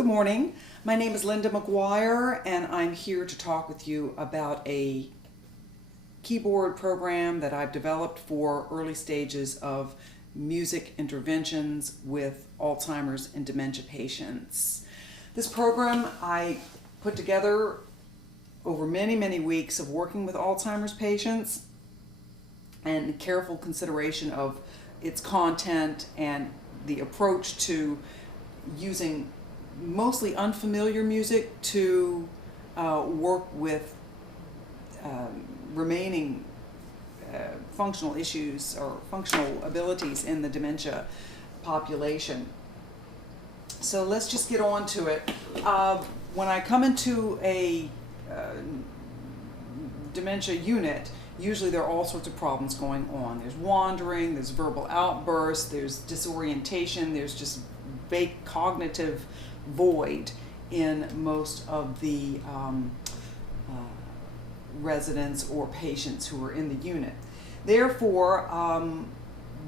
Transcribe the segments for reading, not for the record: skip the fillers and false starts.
Good morning. My name is Linda McGuire, and I'm here to talk with you about a keyboard program that I've developed for early stages of music interventions with Alzheimer's and dementia patients. This program I put together over many weeks of working with Alzheimer's patients and careful consideration of its content and the approach to using mostly unfamiliar music to work with remaining functional issues or functional abilities in the dementia population. So let's just get on to it. When I come into a dementia unit, usually there are all sorts of problems going on. There's wandering, there's verbal outbursts, there's disorientation, there's just vague cognitive void in most of the residents or patients who are in the unit. Therefore,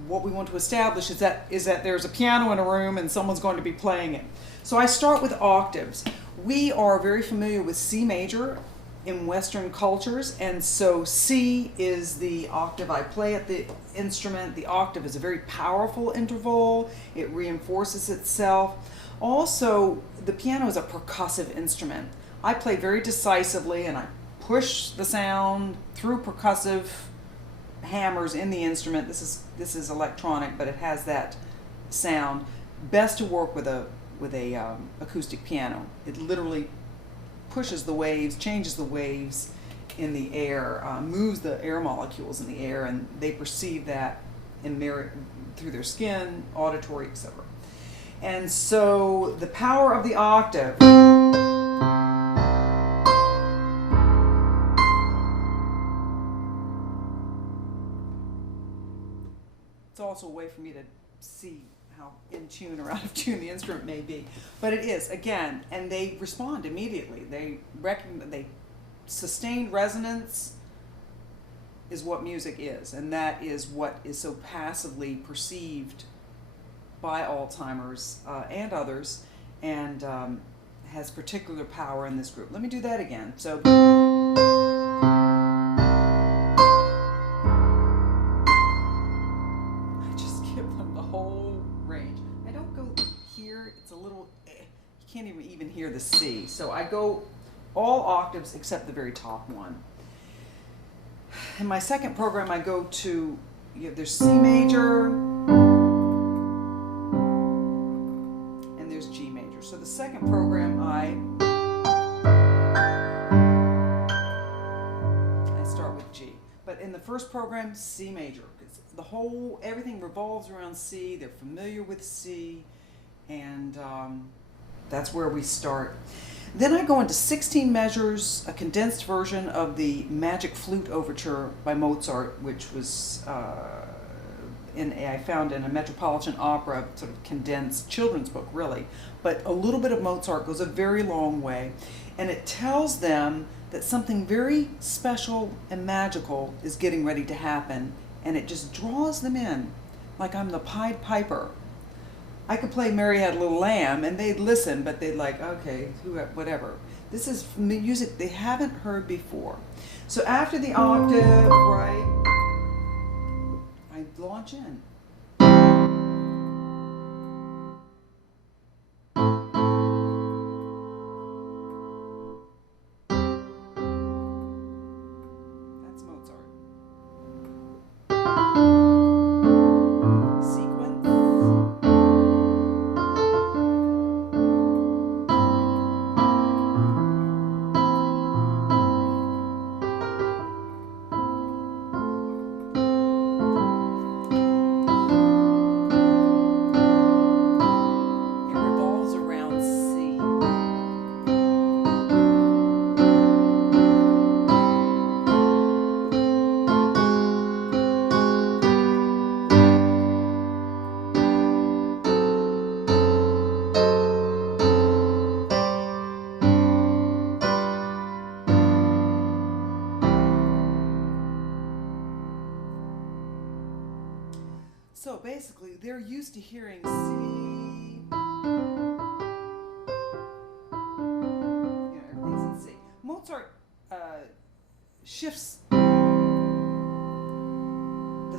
what we want to establish is that there's a piano in a room and someone's going to be playing it. So I start with octaves. We are very familiar with C major in Western cultures, and so C is the octave I play at the instrument. The octave is a very powerful interval. It reinforces itself. Also, the piano is a percussive instrument. I play very decisively and I push the sound through percussive hammers in the instrument. This is electronic, but it has that sound. Best to work with a acoustic piano. It literally pushes the waves, changes the waves in the air, moves the air molecules in the air, and they perceive that through their skin, auditory, etc. And so the power of the octave it's also a way for me to see how in tune or out of tune the instrument may be. But it is, again, and they respond immediately. They sustained resonance is what music is, and that is what is so passively perceived by Alzheimer's and others, and has particular power in this group. Let me do that again. So I just give them the whole range. I don't go here. It's a little, you can't even hear the C. So I go all octaves except the very top one. In my second program, I go to, there's C major, and there's G major. So the second program, I start with G. But in the first program, C major. Everything revolves around C. They're familiar with C, and that's where we start. Then I go into 16 measures, a condensed version of the Magic Flute Overture by Mozart, which was I found in a Metropolitan Opera, sort of condensed children's book, really. But a little bit of Mozart goes a very long way, and it tells them that something very special and magical is getting ready to happen, and it just draws them in, like I'm the Pied Piper. I could play Mary Had a Little Lamb, and they'd listen, but they'd like, okay, whatever. This is music they haven't heard before. So after the octave, right, I launch in. That's Mozart. Sequence. So basically, they're used to hearing C, shifts, does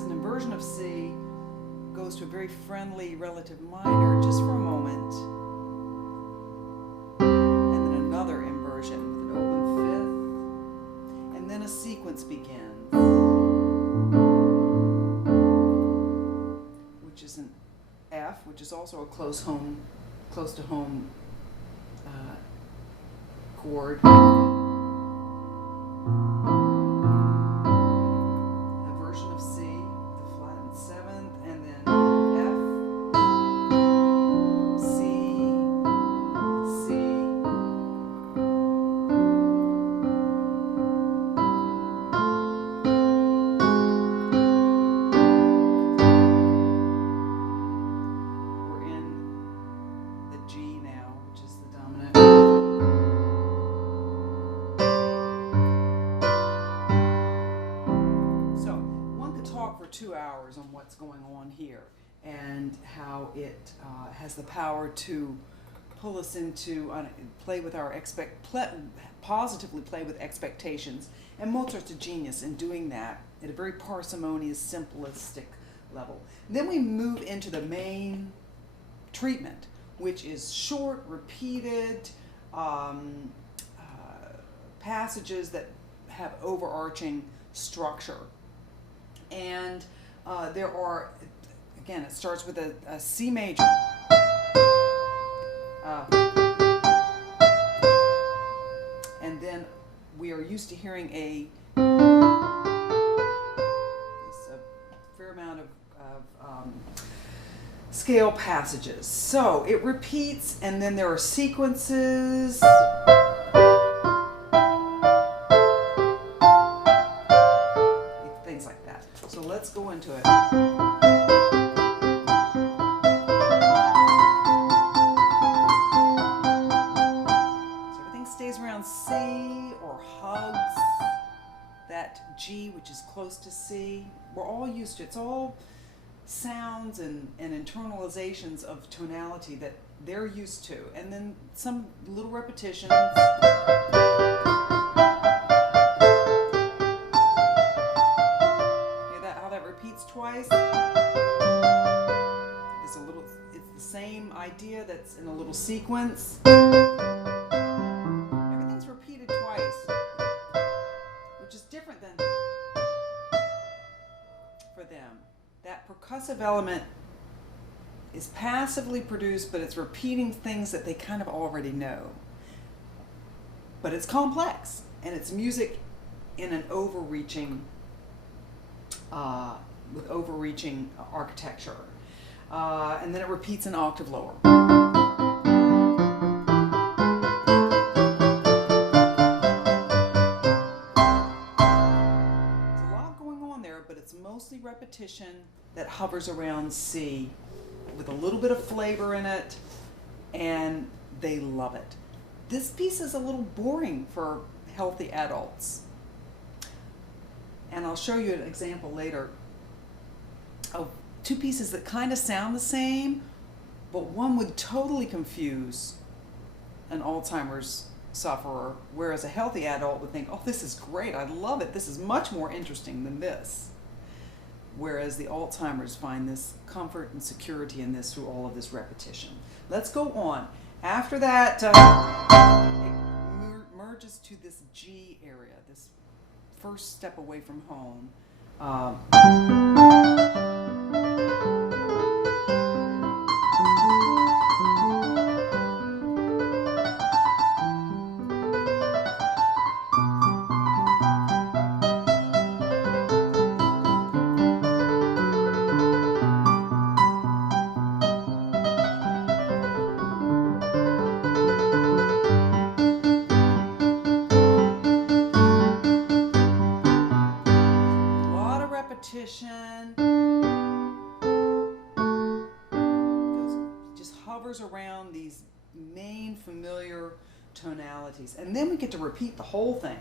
an inversion of C, goes to a very friendly relative minor just for a moment, and then another inversion with an open fifth, and then a sequence begins, which is an F, which is also a close to home chord. For 2 hours on what's going on here and how it has the power to pull us into positively play with expectations. And Mozart's a genius in doing that at a very parsimonious, simplistic level. And then we move into the main treatment, which is short, repeated passages that have overarching structure. And there are, again, it starts with a C major. And then we are used to hearing a fair amount of scale passages. So it repeats, and then there are sequences. Things like that. So let's go into it. Stays around C or hugs that G, which is close to C. We're all used to it. It's all sounds and internalizations of tonality that they're used to. And then some little repetitions. Hear that? How that repeats twice? It's the same idea that's in a little sequence. Repeated twice, which is different than for them. That percussive element is passively produced, but it's repeating things that they kind of already know. But it's complex, and it's music in an overreaching, with overreaching architecture. And then it repeats an octave lower. It's mostly repetition that hovers around C with a little bit of flavor in it, and they love it. This piece is a little boring for healthy adults, and I'll show you an example later of two pieces that kind of sound the same, but one would totally confuse an Alzheimer's sufferer, whereas a healthy adult would think, oh, this is great, I love it, this is much more interesting than this. Whereas the Alzheimer's find this comfort and security in this through all of this repetition. Let's go on. After that, it merges to this G area, this first step away from home. Just hovers around these main familiar tonalities, and then we get to repeat the whole thing.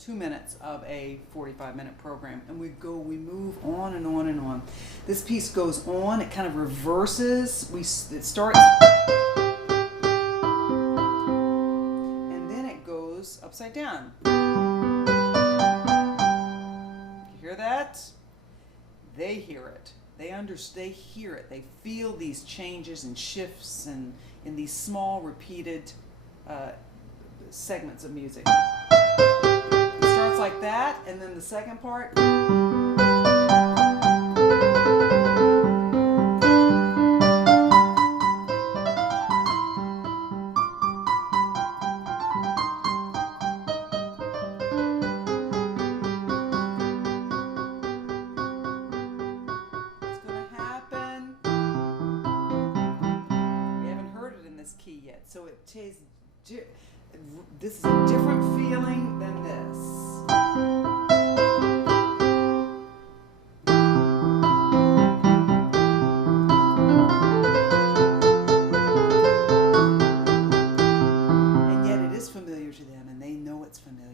2 minutes of a 45-minute program, and we move on and on and on. This piece goes on, it kind of reverses. It starts, and then it goes upside down. You hear that? They hear it. They hear it. They feel these changes and shifts and in these small repeated segments of music. It starts like that, and then the second part. Key yet, so it tastes. This is a different feeling than this. And yet it is familiar to them, and they know it's familiar.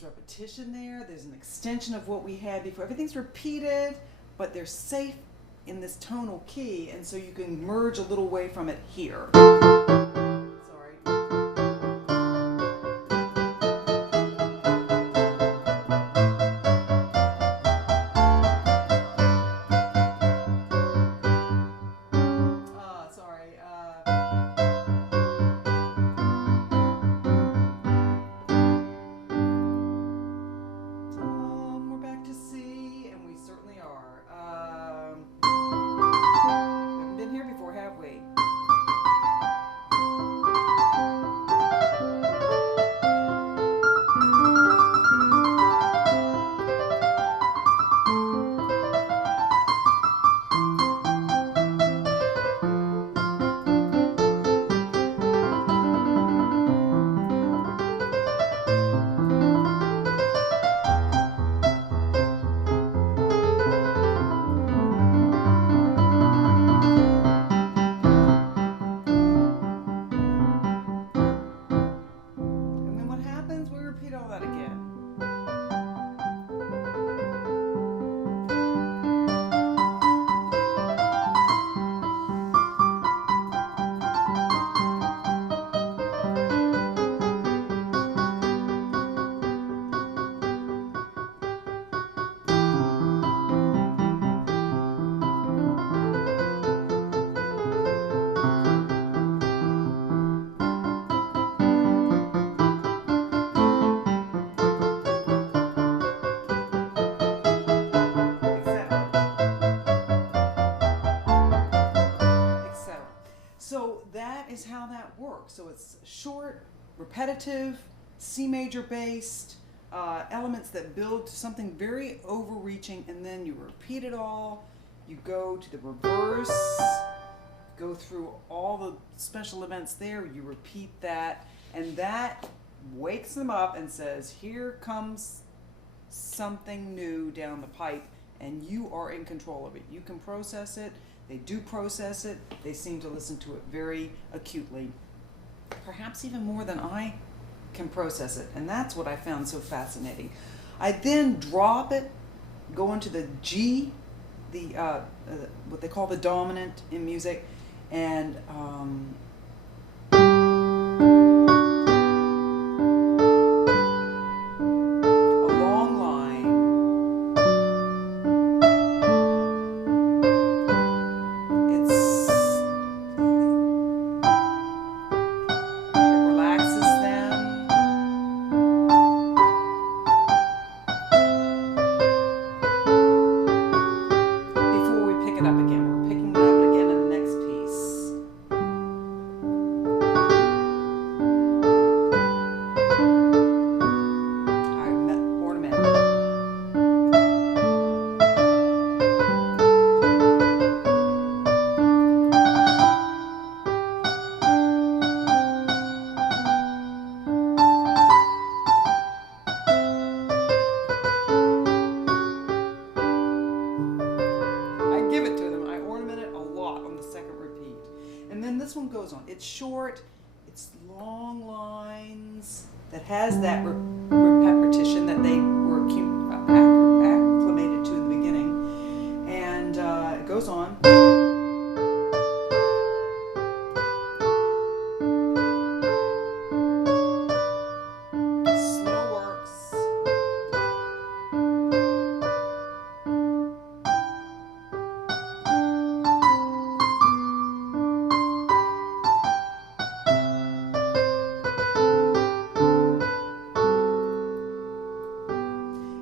Repetition there's an extension of what we had before. Everything's repeated, but they're safe in this tonal key, and so you can merge a little way from it here. So that is how that works. So it's short, repetitive, C major based, elements that build to something very overreaching, and then you repeat it all. You go to the reverse, go through all the special events there, you repeat that, and that wakes them up and says, here comes something new down the pipe, and you are in control of it. You can process it. They do process it. They seem to listen to it very acutely, perhaps even more than I can process it, and that's what I found so fascinating. I then drop it, go into the G, what they call the dominant in music, and goes on. It's short, it's long lines that has that repetition that they were acclimated to in the beginning. And it goes on. Slow works.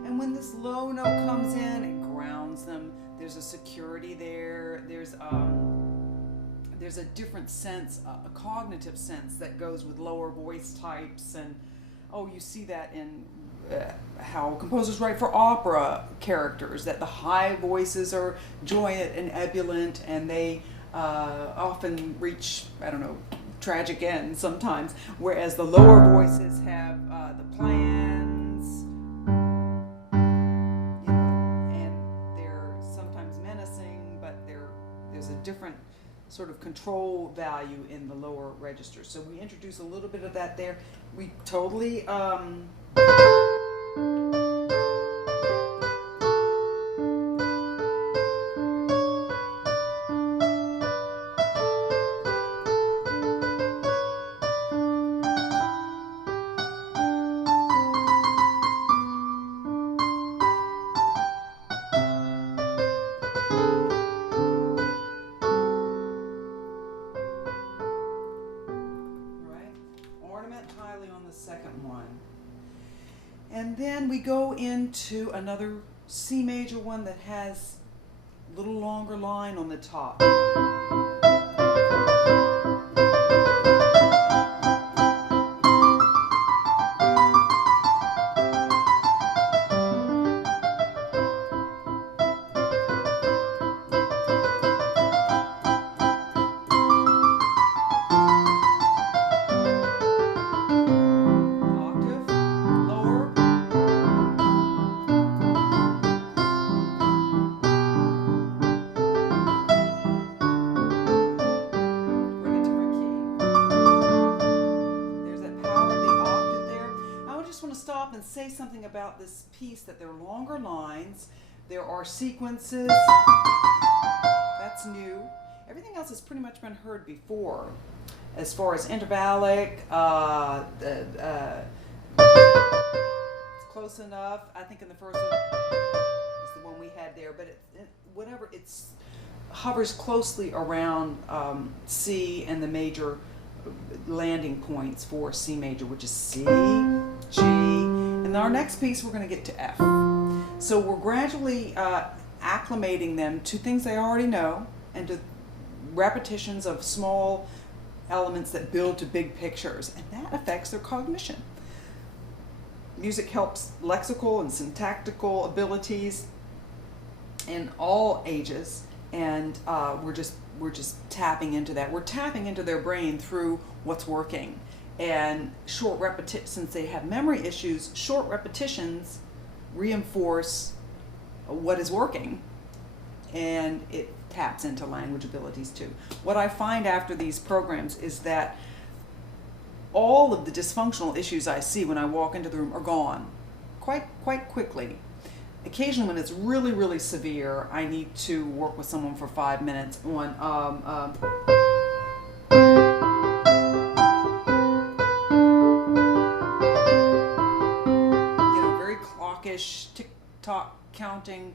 And when this low note comes in, it grounds them. There's a security there. There's a different sense, a cognitive sense that goes with lower voice types. And you see that in how composers write for opera characters, that the high voices are joyous and ebullient, and they often reach, tragic ends sometimes, whereas the lower voices have the plans, and they're sometimes menacing, but there's a different sort of control value in the lower registers. So we introduce a little bit of that there. We totally second one. And then we go into another C major one that has a little longer line on the top. And say something about this piece, that there are longer lines, there are sequences. That's new. Everything else has pretty much been heard before. As far as intervallic, it's close enough. I think in the first one is the one we had there, but it hovers closely around C and the major landing points for C major, which is C, G, and our next piece we're going to get to F. So we're gradually acclimating them to things they already know and to repetitions of small elements that build to big pictures, and that affects their cognition. Music helps lexical and syntactical abilities in all ages, and we're just tapping into that. We're tapping into their brain through what's working. And since they have memory issues, short repetitions reinforce what is working, and it taps into language abilities too. What I find after these programs is that all of the dysfunctional issues I see when I walk into the room are gone quite quickly. Occasionally, when it's really, really severe, I need to work with someone for 5 minutes on very clockish tick-tock counting,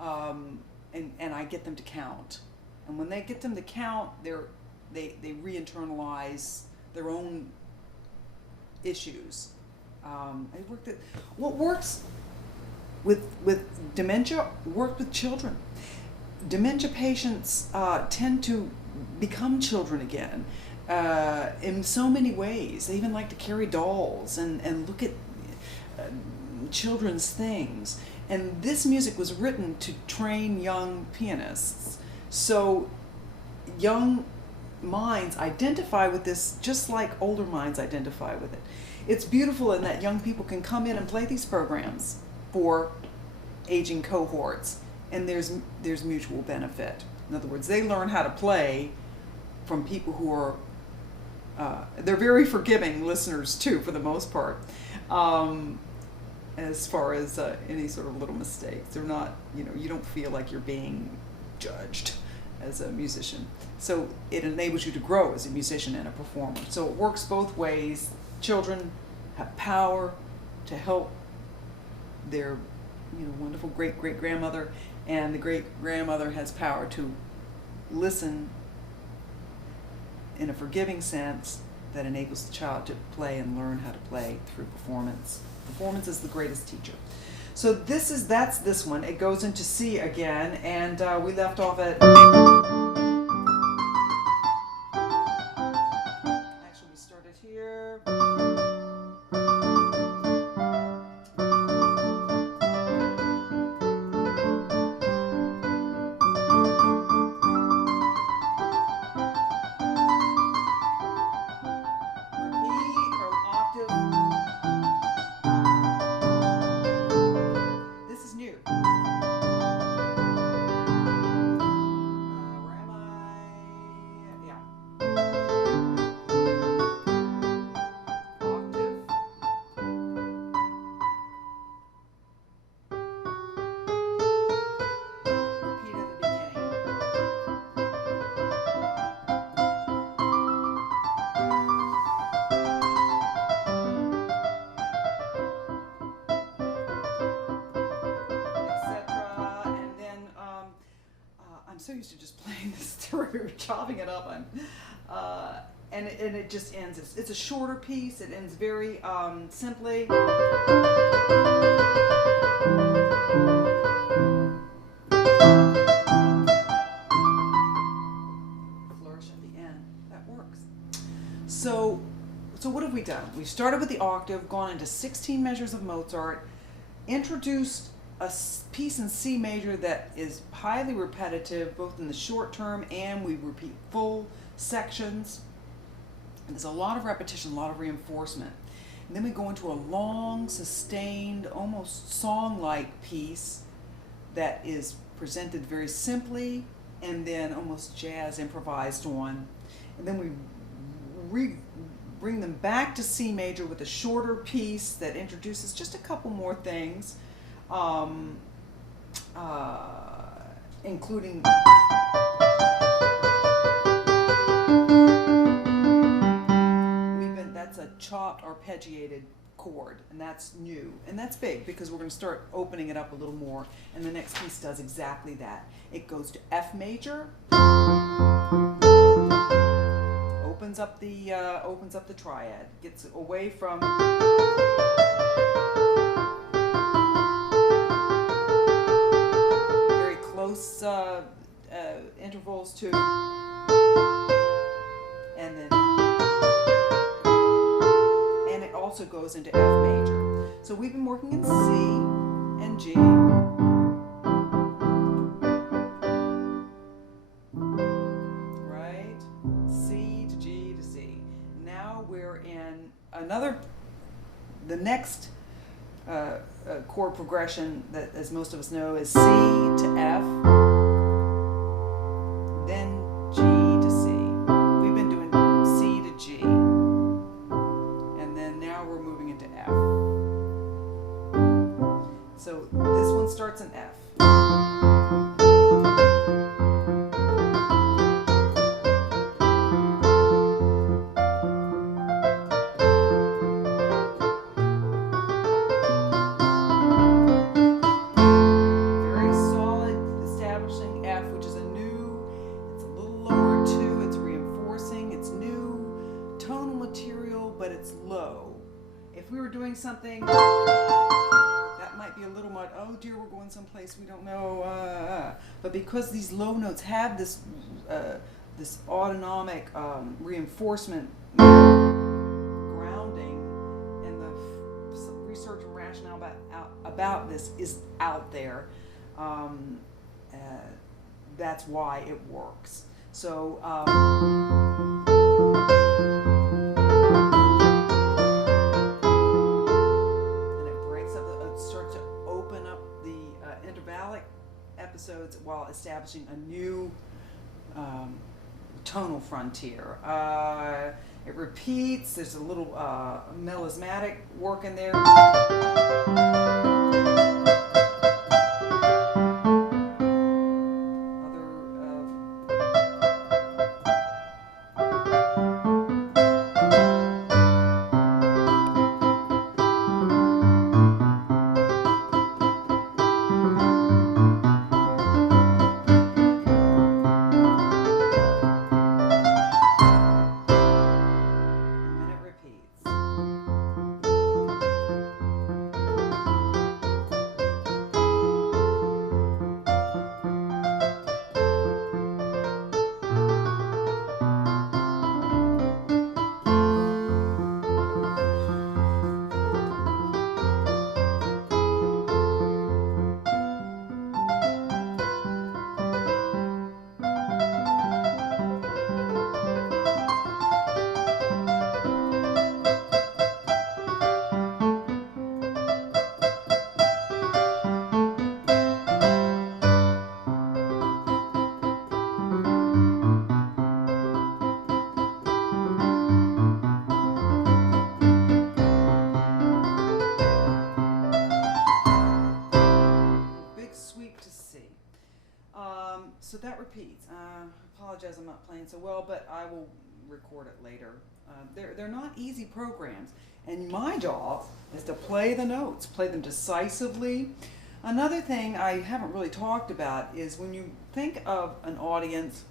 and I get them to count. And when they get them to count, they re-internalize their own issues. What works with dementia worked with children. Dementia patients tend to become children again in so many ways. They even like to carry dolls and look at children's things. And this music was written to train young pianists. So young minds identify with this just like older minds identify with it. It's beautiful in that young people can come in and play these programs for aging cohorts, and there's mutual benefit. In other words, they learn how to play from people who are they're very forgiving listeners too, for the most part. As far as any sort of little mistakes, they're not, you don't feel like you're being judged as a musician. So it enables you to grow as a musician and a performer. So it works both ways. Children have power to help their wonderful great-great-grandmother, and the great-grandmother has power to listen in a forgiving sense that enables the child to play and learn how to play through performance. Performance is the greatest teacher. So that's this one. It goes into C again, and we left off at, actually we started here. So used to just playing this through, chopping it up, and it just ends. It's a shorter piece. It ends very simply. Flourish at the end. That works. So what have we done? We've started with the octave, gone into 16 measures of Mozart, introduced a piece in C major that is highly repetitive, both in the short term, and we repeat full sections. And there's a lot of repetition, a lot of reinforcement. And then we go into a long, sustained, almost song-like piece that is presented very simply and then almost jazz improvised on. And then we bring them back to C major with a shorter piece that introduces just a couple more things. Including that's a chopped arpeggiated chord, and that's new, and that's big because we're going to start opening it up a little more, and the next piece does exactly that. It goes to F major, opens up the triad, gets away from close intervals to, and it also goes into F major. So we've been working in C and G, right? C to G to C. Now we're in the next chord progression that, as most of us know, is C to F, then G to C. We've been doing C to G, and then now we're moving into F. So this one starts in F. Something that might be a little much, oh dear, we're going someplace we don't know, but because these low notes have this autonomic reinforcement, grounding, and the research and rationale about this is out there, that's why it works. So episodes while establishing a new tonal frontier. It repeats. There's a little melismatic work in there. So that repeats. I apologize I'm not playing so well, but I will record it later. They're not easy programs, and my job is to play the notes, play them decisively. Another thing I haven't really talked about is when you think of an audience,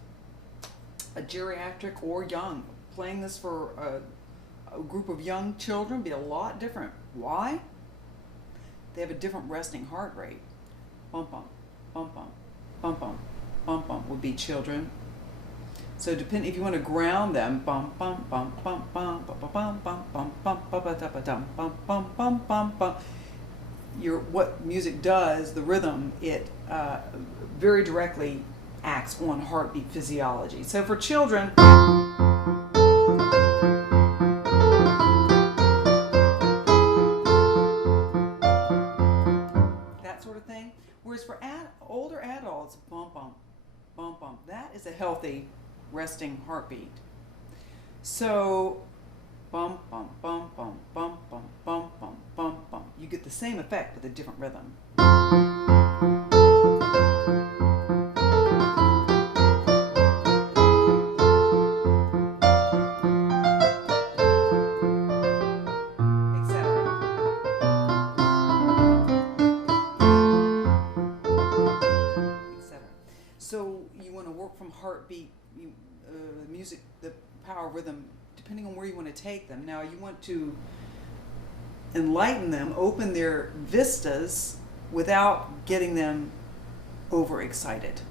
a geriatric or young, playing this for a group of young children be a lot different. Why? They have a different resting heart rate. Bump, bump, bump, bump, bump, bump. Bump bump would be children. So depend if you want to ground them, bump bump bump bump bump bump bump bump bump bump bump bump bump bump bump bump. What music does, the rhythm, it very directly acts on heartbeat physiology. So for children, that sort of thing. Whereas for older adults, bump bump. Bump, bump. That is a healthy resting heartbeat. So, bump, bump, bump, bump, bump, bump, bump, bump, bump, bump. You get the same effect with a different rhythm. So you want to work from heartbeat, music, the power rhythm, depending on where you want to take them. Now you want to enlighten them, open their vistas without getting them overexcited.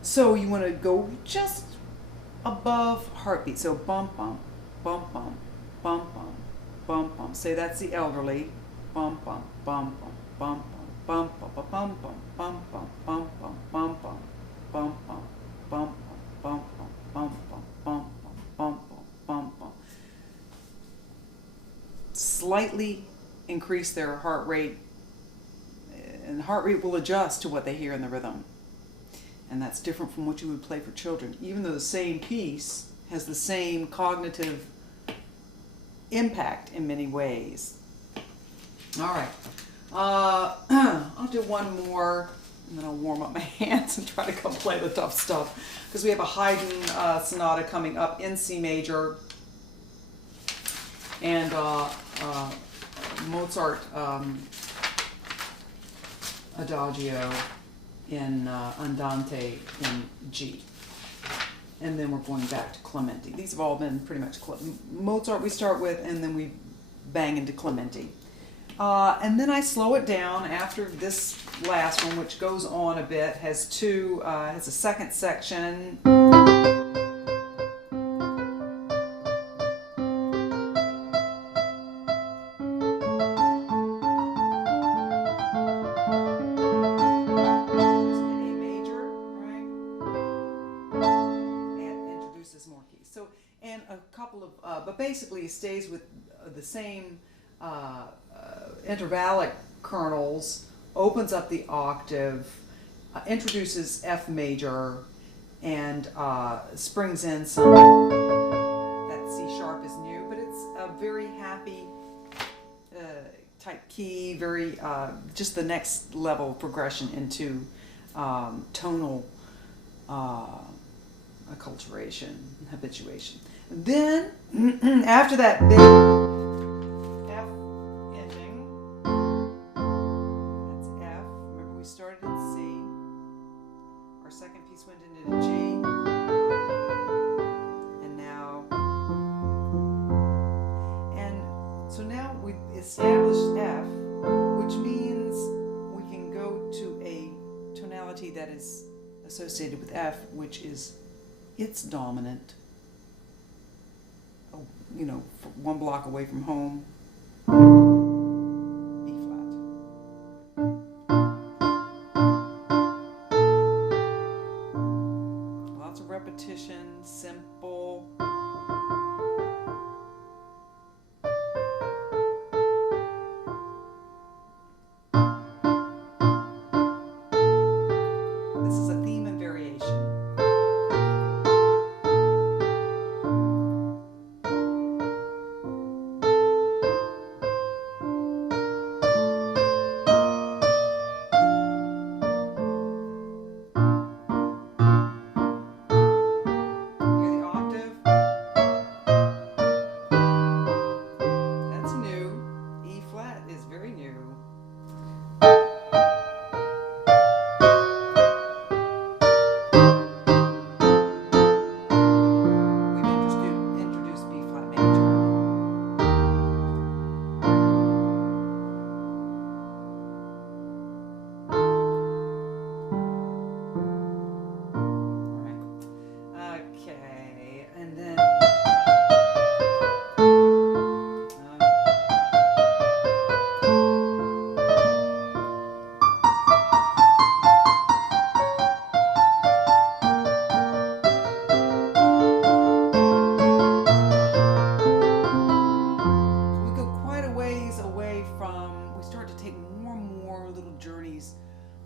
So you want to go just above heartbeat. So bump, bump, bump, bump, bump, bump, bump, bump. Say that's the elderly. Bump, bump, bump, bump, bump. Bump bump bump bump bump bump bump bump bump bump bump bump bump bump bump bump bump bump. Slightly increase their heart rate, and the heart rate will adjust to what they hear in the rhythm. And that's different from what you would play for children, even though the same piece has the same cognitive impact in many ways. All right. I'll do one more, and then I'll warm up my hands and try to come play the tough stuff, because we have a Haydn sonata coming up in C major, and Mozart Adagio in Andante in G. And then we're going back to Clementi. These have all been pretty much Mozart we start with, and then we bang into Clementi. And then I slow it down after this last one, which goes on a bit, has a second section. But basically it stays with the same intervallic kernels, opens up the octave, introduces F major, and springs in some key, very just the next level of progression into tonal acculturation, habituation. Then after that big F ending, that's F. Remember we started in C. Our second piece went into G. So now we've established F, which means we can go to a tonality that is associated with F, which is its dominant, you know, one block away from home, B flat. Lots of repetition, simple.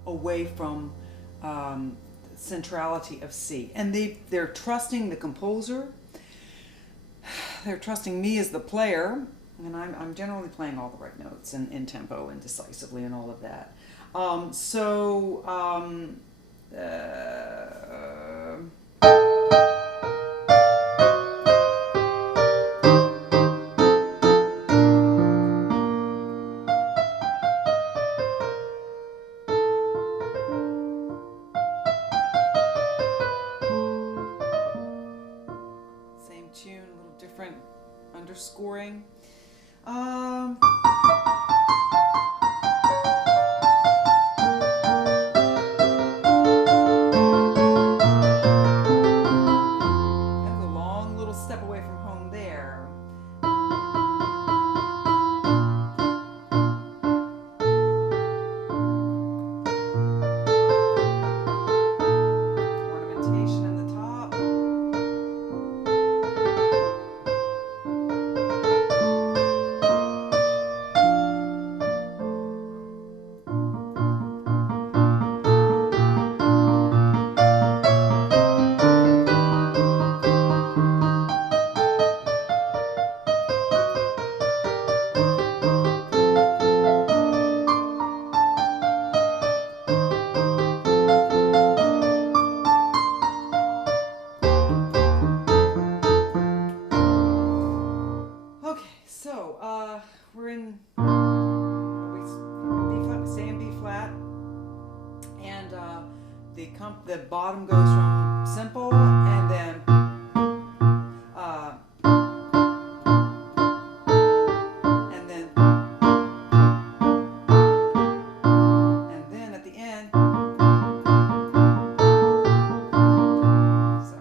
Away from centrality of C, and they're trusting the composer. They're trusting me as the player, and I'm generally playing all the right notes and in tempo and decisively and all of that. Tune, a little different underscoring. There's a long little step away from home there. Ornamentation in the top. We're in B flat, we stay in B flat, and the bottom goes from simple and then at the end. So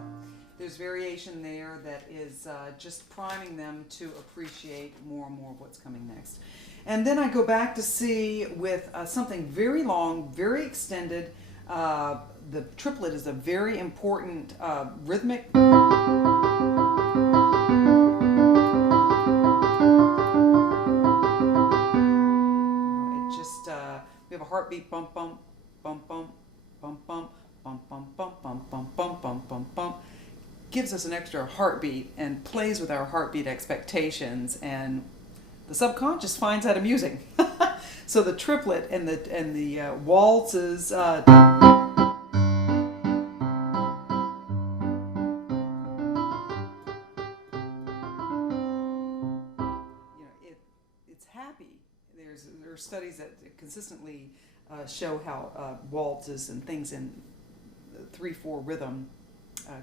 there's variation there that is just priming them to appreciate more and more of what's coming next. And then I go back to C with something very long, very extended. The triplet is a very important rhythmic. It just, we have a heartbeat, bump, bump, bump, bump, bump, bump, bump, bump, bump, bump, bump, bump, bump, bump, bump. Gives us an extra heartbeat and plays with our heartbeat expectations, and the subconscious finds that amusing. So the triplet and the waltzes. It's happy. There are studies that consistently show how waltzes and things in 3/4 rhythm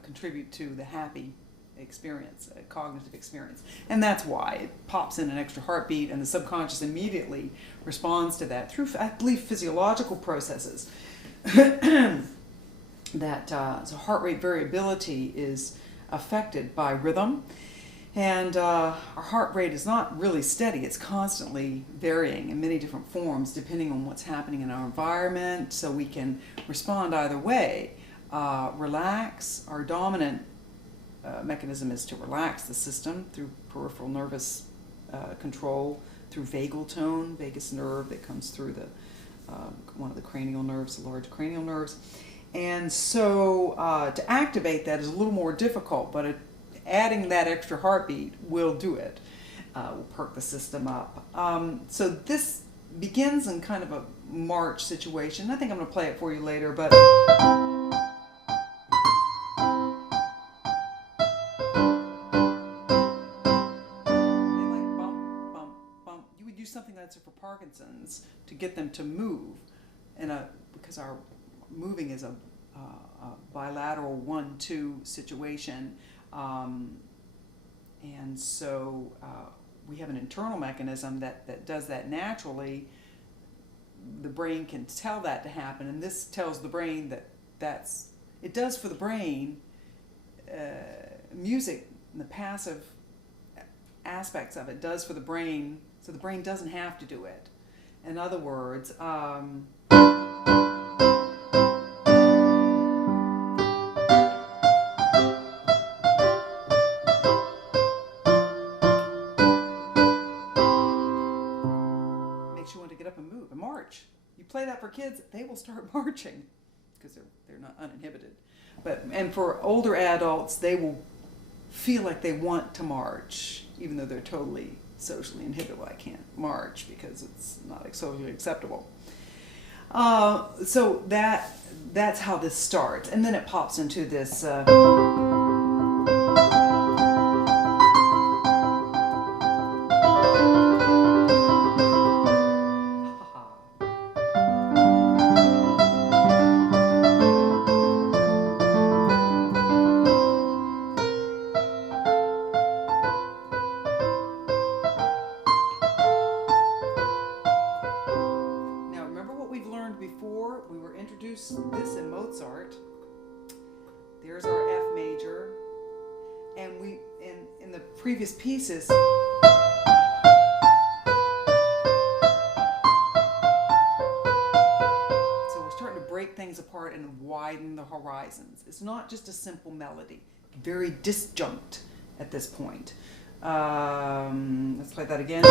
contribute to the happy experience, cognitive experience. And that's why it pops in an extra heartbeat, and the subconscious immediately responds to that through, I believe, physiological processes. So heart rate variability is affected by rhythm. And our heart rate is not really steady. It's constantly varying in many different forms depending on what's happening in our environment, so we can respond either way. Relax. Our dominant mechanism is to relax the system through peripheral nervous control, through vagal tone, vagus nerve that comes through one of the cranial nerves, the large cranial nerves. And so to activate that is a little more difficult, but adding that extra heartbeat will do it. Will perk the system up. So this begins in kind of a march situation. I think I'm going to play it for you later, but they like bump, bump, bump. You would use something that's for Parkinson's to get them to move, because our moving is a bilateral 1-2 situation. And so we have an internal mechanism that does that naturally. The brain can tell that to happen, and this tells the brain it does for the brain. Music and the passive aspects of it does for the brain, so the brain doesn't have to do it. In other words, you want to get up and move and march. You play that for kids, they will start marching because they're not uninhibited. And for older adults, they will feel like they want to march, even though they're totally socially inhibited. Well, I can't march because it's not socially acceptable. So that's how this starts, and then it pops into this. Before we were introduced to this in Mozart. There's our F major, and we in the previous pieces. So we're starting to break things apart and widen the horizons. It's not just a simple melody, very disjunct at this point. Let's play that again.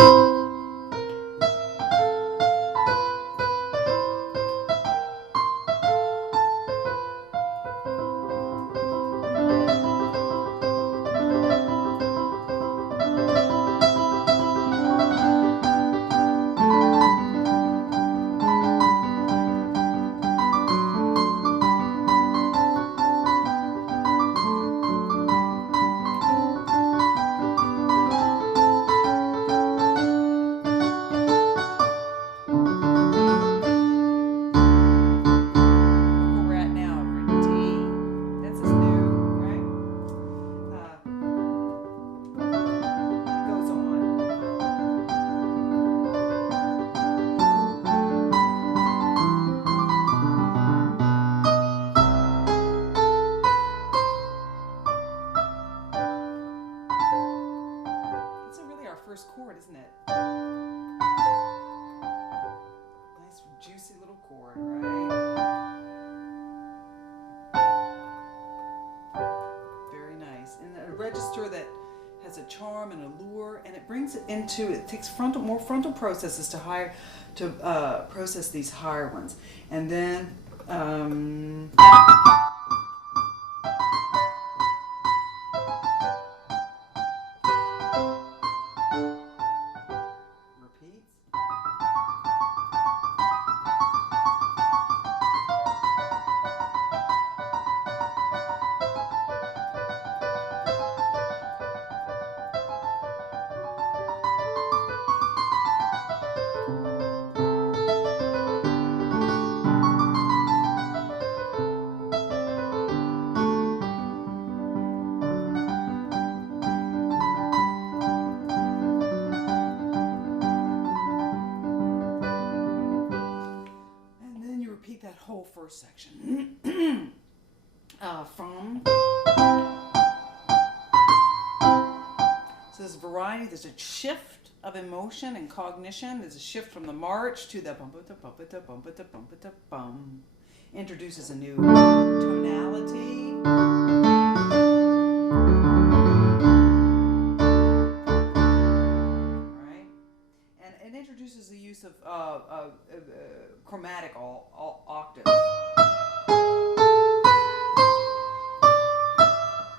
First chord, isn't it? Nice juicy little chord, right? Very nice. And a register that has a charm and a lure, and it brings it into, it takes more frontal processes to process these higher ones. And then repeats. So there's variety, there's a shift of emotion and cognition. There's a shift from the march to the bum. Introduces a new tonality. Right? And it introduces the use of chromatic octaves.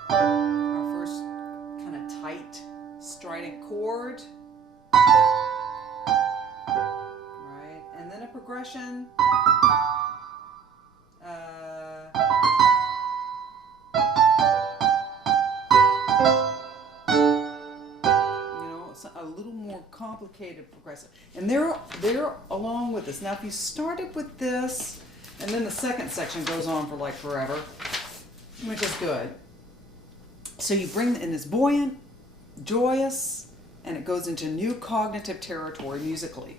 Our first kind of tight, strident chord. Right? And then a progression. A little more complicated progressive, and they're along with this. Now, if you started with this, and then the second section goes on for like forever, which is good. So you bring in this buoyant, joyous, and it goes into new cognitive territory musically.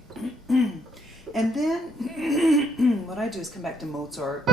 And then what I do is come back to Mozart.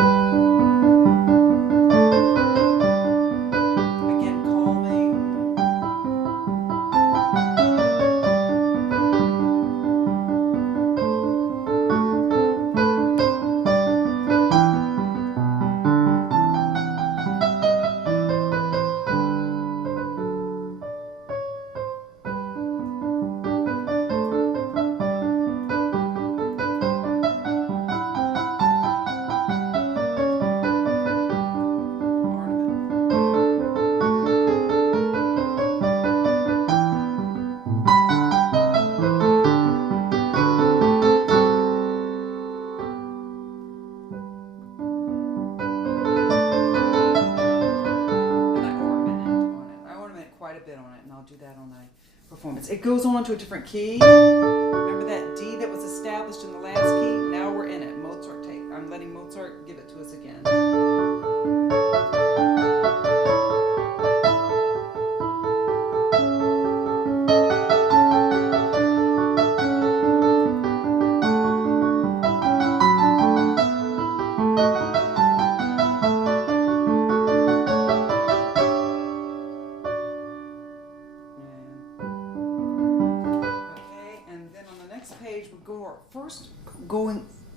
It goes on to a different key. Remember that D that was established in the last key? Now we're in it. Mozart take. I'm letting Mozart give it to us again.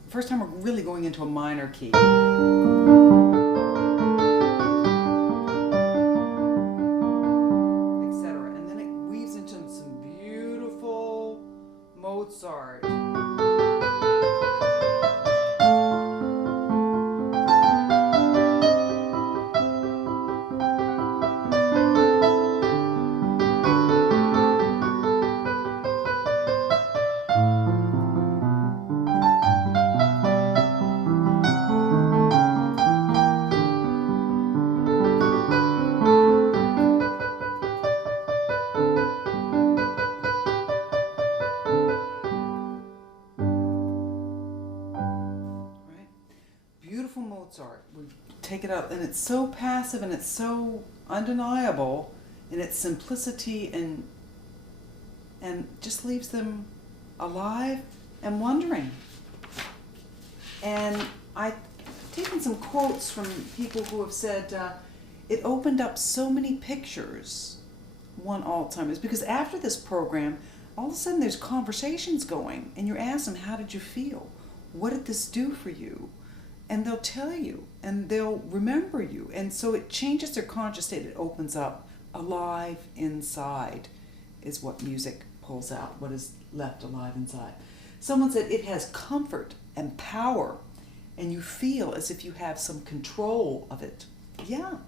First time we're really going into a minor key. Etc. And then it weaves into some beautiful Mozart. Mozart. We take it up, and it's so passive and it's so undeniable in its simplicity and just leaves them alive and wondering. And I've taken some quotes from people who have said it opened up so many pictures, one Alzheimer's, because after this program, all of a sudden there's conversations going, and you ask them, how did you feel? What did this do for you? And they'll tell you, and they'll remember you. And so it changes their conscious state. It opens up. Alive inside is what music pulls out, what is left alive inside. Someone said it has comfort and power, and you feel as if you have some control of it. Yeah,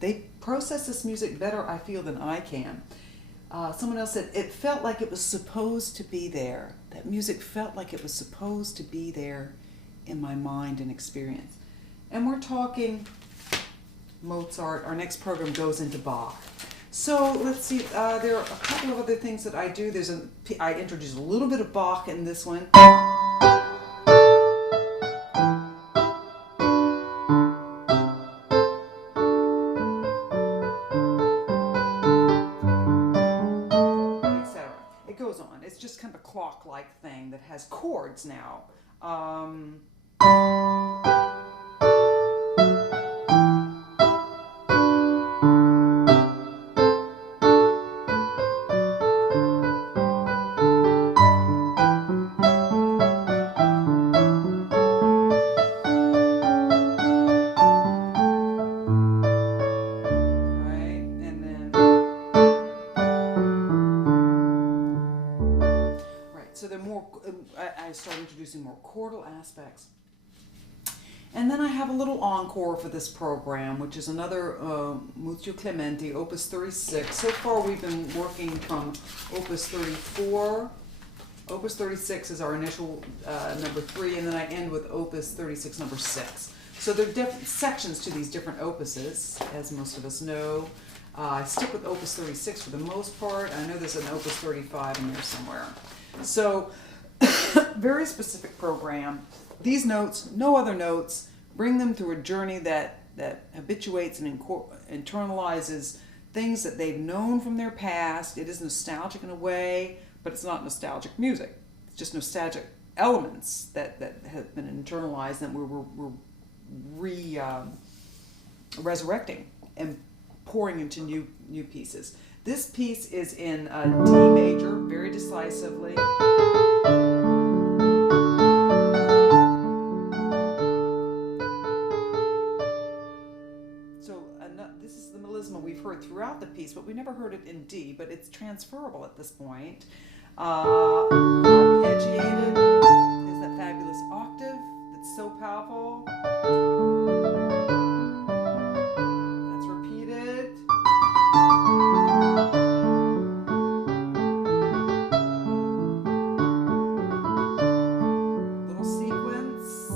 they process this music better, I feel, than I can. Someone else said it felt like it was supposed to be there. That music felt like it was supposed to be there in my mind and experience. And we're talking Mozart. Our next program goes into Bach. So let's see, there are a couple of other things that I do. I introduce a little bit of Bach in this one. Etc. It goes on. It's just kind of a clock-like thing that has chords now. I start introducing more chordal aspects. And then I have a little encore for this program, which is another Muzio Clementi, Opus 36. So far we've been working from Opus 34. Opus 36 is our initial number 3, and then I end with Opus 36 number 6. So there are different sections to these different opuses, as most of us know. I stick with Opus 36 for the most part. I know there's an Opus 35 in there somewhere. So, very specific program. These notes, no other notes, bring them through a journey that habituates and internalizes things that they've known from their past. It is nostalgic in a way, but it's not nostalgic music. It's just nostalgic elements that have been internalized and we're resurrecting and pouring into new pieces. This piece is in D major, very decisively. This is the melisma we've heard throughout the piece, but we never heard it in D, but it's transferable at this point. Arpeggiated is that fabulous octave that's so powerful. That's repeated. Little sequence.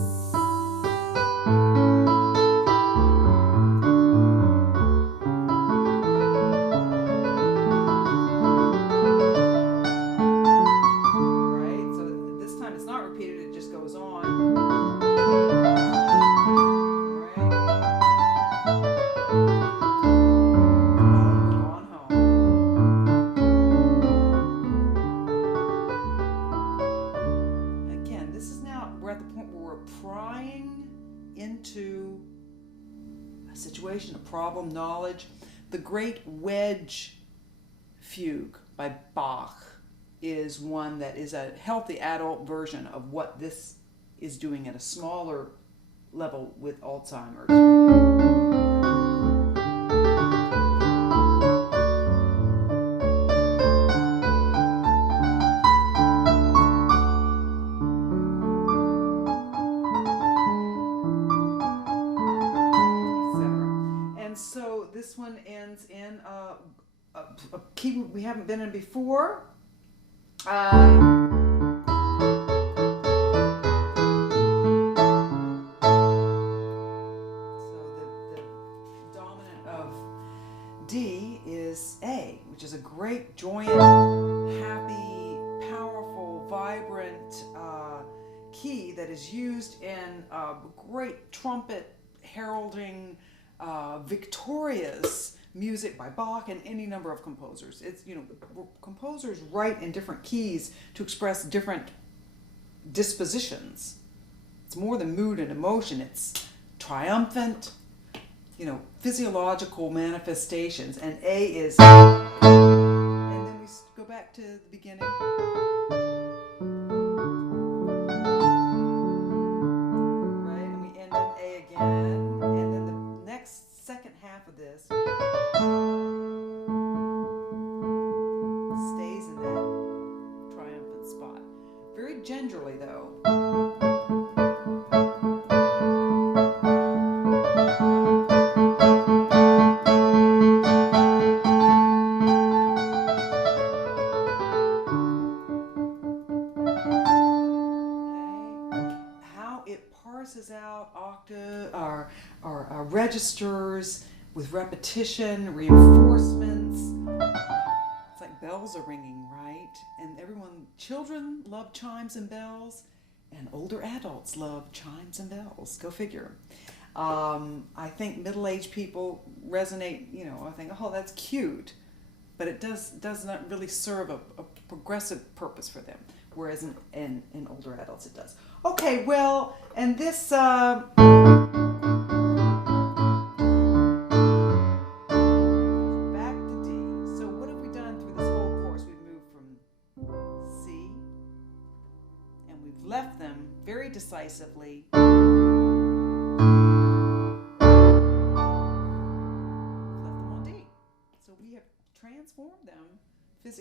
Into a situation, a problem, knowledge. The Great Wedge Fugue by Bach is one that is a healthy adult version of what this is doing at a smaller level with Alzheimer's. So this one ends in a key we haven't been in before. So the dominant of D is A, which is a great, joyous, happy, powerful, vibrant key that is used in great trumpet heralding victorious music by Bach and any number of composers. It's, composers write in different keys to express different dispositions. It's more than mood and emotion. It's triumphant, physiological manifestations. And A is, and then we go back to the beginning. Right, and we end in A again. Second half of this stays in that triumphant spot. Very gingerly, though. Okay. How it parses out octave, our registers with repetition, reinforcements. It's like bells are ringing, right? And children love chimes and bells, and older adults love chimes and bells. Go figure. I think middle-aged people resonate, I think, oh, that's cute. But it does not really serve a progressive purpose for them, whereas in older adults it does. Okay, well, and this... left them very decisively. Left them on D. So we have transformed them as